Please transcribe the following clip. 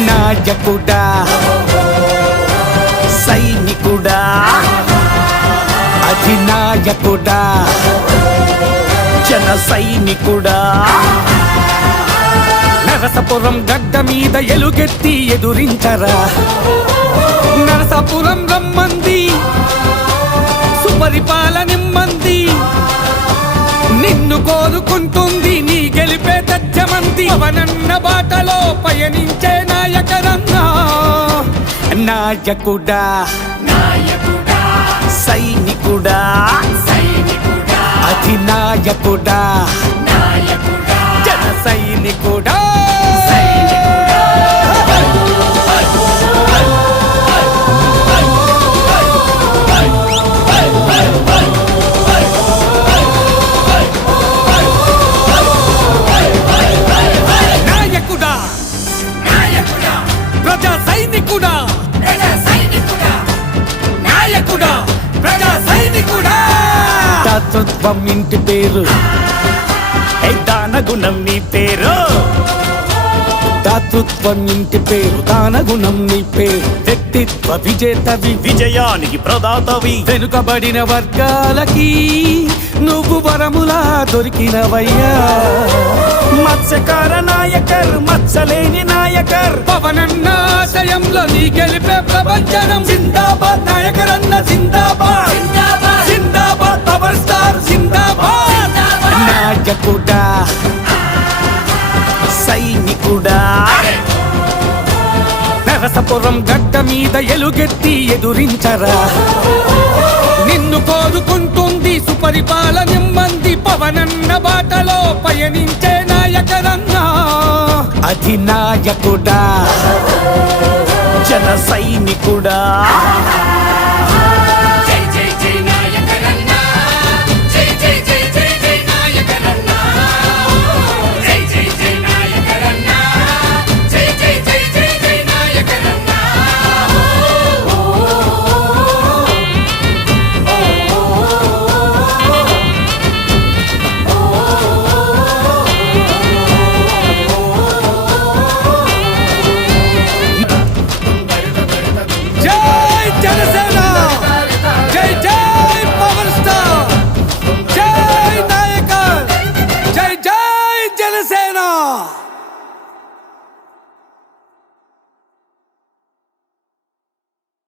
నాయకుడా సైనికుడా అధినాయకుడా జన సైనికుడా నరసాపురం గడ్డ మీద ఎలుగెత్తి ఎదురించరా నరసాపురం రమ్మంది సుపరిపాలనిమ్మంది నిన్ను కోరుకుంటుంది నీ గెలిపే తథ్యమంది పవనన్న బాటలో పయనించే నాయకరన్నా నాయకుడా సైనికుడా అధినాయకుడా జన సైనికుడా ప్రజా సైనికుడా నాయకుడా ప్రజా సైనికుడా దాతృత్వం ఇంటి పేరు దానగుణం నీ పేరు దాతృత్వం ఇంటి పేరు దానగుణం నీ పేరు వ్యక్తిత్వ విజేతవి విజయానికి ప్రదాతవి వెనుకబడిన వర్గాలకి నువ్వు వరములా దొరికినవయ్యా మత్స్యకార నాయకర్ మత్స్యలేని నాయకర్ పవనన్న ఆశయంలో నీ గెలిపే ప్రపంచనం జిందాబాద్ నాయకరన్న జిందాబాద్ జిందాబాద్ పవర్ స్టార్ జిందాబాద్ నాయకుడా సైనికుడా నరసాపురం గడ్డ మీద ఎలుగెత్తి ఎదురించరా నిన్ను కోరుకుంటుంది సుపరిపాలనిమ్మంది పవనన్న బాటలో పయనించే నాయకరన్నా అధినాయకుడా జన సైనికుడా